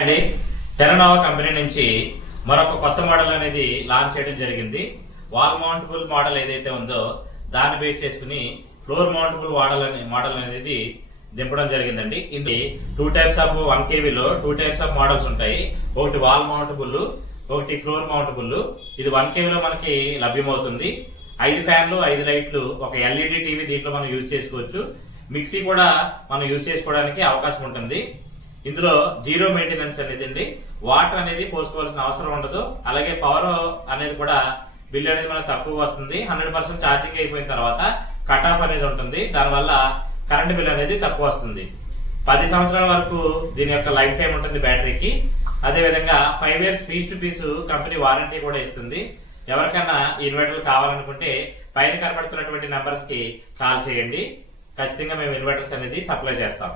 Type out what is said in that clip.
అండి టెరనోవా కంపెనీ నుంచి మరొక కొత్త మోడల్ అనేది లాంచ్ చేయడం జరిగింది. వాల్ మౌంటబుల్ మోడల్ ఏదైతే ఉందో దాన్ని బేస్ చేసుకుని ఫ్లోర్ మౌంటబుల్ మోడల్ అనేది దింపడం జరిగిందండి. ఇది 2 types of 1 kVలో 2 types of models ఉంటాయి. ఒకటి వాల్ మౌంటబుల్, ఒకటి ఫ్లోర్ మౌంటబుల్. ఇది 1 kVలో మనకి లభ్యమవుతుంది. 5 ఫ్యాన్లు, 5 లైట్లు, ఒక LED టీవీ దీంట్లో మనం యూజ్ చేసుకోవచ్చు. మిక్సీ కూడా మనం యూజ్ చేసుకోవడానికి అవకాశం ఉంటుంది. ఇందులో జీరో మెయింటెనెన్స్ అనేది అండి, వాటర్ అనేది పోసుకోవాల్సిన అవసరం ఉండదు. అలాగే పవర్ అనేది కూడా బిల్ అనేది మనకు తక్కువ వస్తుంది. 100% ఛార్జింగ్ అయిపోయిన తర్వాత కట్ ఆఫ్ అనేది ఉంటుంది. దానివల్ల కరెంట్ బిల్ అనేది తక్కువ వస్తుంది. 10 సంవత్సరాల వరకు దీని యొక్క లైఫ్ టైం ఉంటుంది బ్యాటరీకి. అదే విధంగా 5 years piece to piece company warranty కూడా ఇస్తుంది. ఎవరికైనా ఇన్వర్టర్లు కావాలనుకుంటే పైన కనబడుతున్నటువంటి నంబర్స్ కి కాల్ చేయండి. ఖచ్చితంగా మేము ఇన్వర్టర్స్ అనేది సప్లై చేస్తాం.